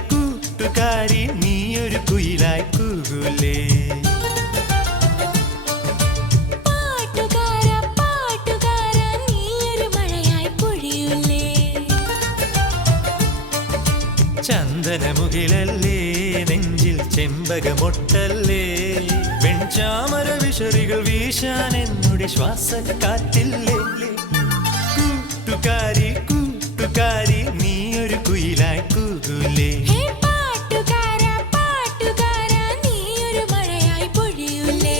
കൂട്ടുകാരി നീയൊരു കുയിലായി കൂകൂലേ? പാട്ടുകാരാ നീയൊരു മഴയായി പൊഴിയൂലേ? ചന്ദനമുകിലല്ലേ നെഞ്ചിൽ ചെമ്പകമൊട്ടല്ലേ, വെൺചാമര വിശറികൾ വീശാൻ എന്നുടെ ശ്വാസക്കാറ്റില്ലേ? കൂട്ടുകാരി നീയൊരു കുയിലായി കൂകൂലേ? പാട്ടുകാരാ നീയൊരു മഴയായി പൊഴിയൂലേ?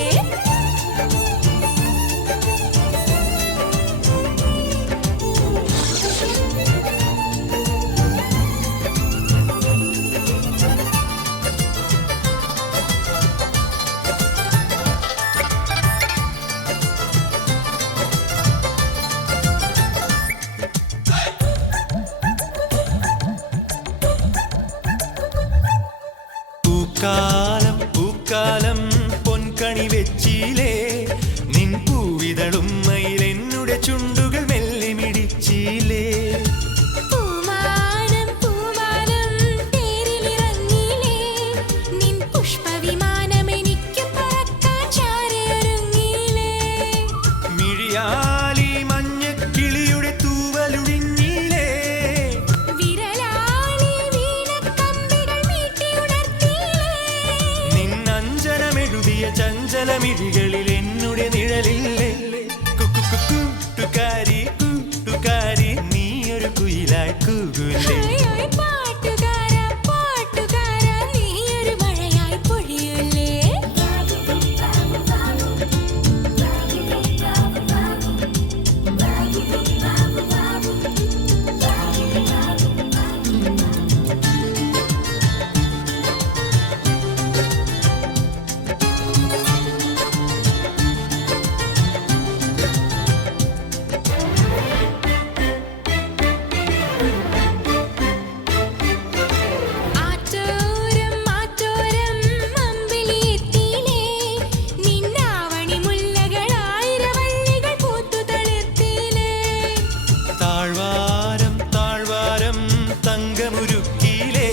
പൂക്കാലം പൊൻകണി വെച്ചിലേ, നിൻ പൂവിതളും മയിലെന്നുടെ ചുണ്ടുകൾ മെല്ലെ മിടിച്ചിലേ. പൂമാനം തേരിലിറങ്ങിയിലേ, നിൻ പുഷ്പവിമാനമെനിക്ക് പറക്കാൻ ചാരയൊരുങ്ങിയിലേ. മിഴിയാലി മഞ്ഞക്കിളിയുടെ തൂവലുഴിഞ്ഞിലേ, വിരലാലി വീണക്കമ്പികൾ മീട്ടിയുണർത്തിയിലേ. നിന്നഞ്ജനമെഴുതിയ ചഞ്ചലമിഴികളിൽ എന്നുടെ നിഴലില്ലേ? കൂട്ടുകാരി നീയൊരു കുയിലായി കൂകൂലേ? പാട്ടുകാരാ നീയൊരു മഴയായി പൊഴിയൂലേ? ആറ്റോരം അമ്പിളിയെത്തിയിലേ, നിന്നാവണി മുല്ലകളായിരവള്ളികൾ പൂത്തു തളിർത്തിയിലേ. താഴ്വാരം തങ്കമുരുക്കിയിലേ,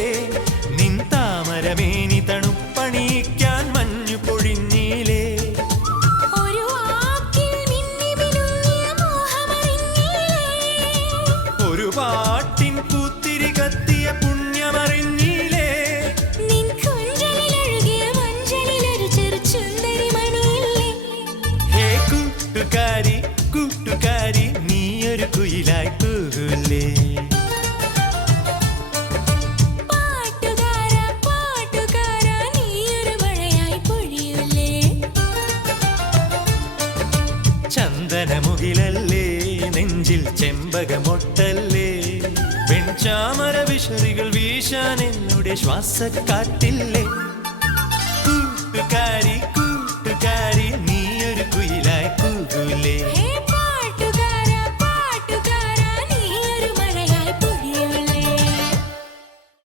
നിൻ താമരമേനി തണുപ്പണിയിക്കാൻ മഞ്ഞു പൊഴിഞ്ഞിലേ. ഒരു വാക്കിൽ മിന്നി മിനുങ്ങിയ മോഹമറിഞ്ഞില്ലേ? ഒരു പാട്ടിൻ പൂത്തിരി കത്തിയ പുണ്യമറിഞ്ഞില്ലേ? നിൻ കുഞ്ചലിലൊഴുകിയ മഞ്ചലിലൊരു ചെറു ചുന്ദരി മണിയില്ലേ? ഹേ കൂട്ടുകാരി നീയൊരു കുയിലായി കൂകൂലേ? പാട്ടുകാരാ നീയൊരു മഴയായി പൊഴിയൂലേ? ചന്ദനമുകിലല്ലേ നെഞ്ചിൽ ചെമ്പകമൊട്ടല്ലേ, വെൺചാമര വിശറികൾ വീശാൻ എന്നുടെ ശ്വാസക്കാറ്റില്ലേ?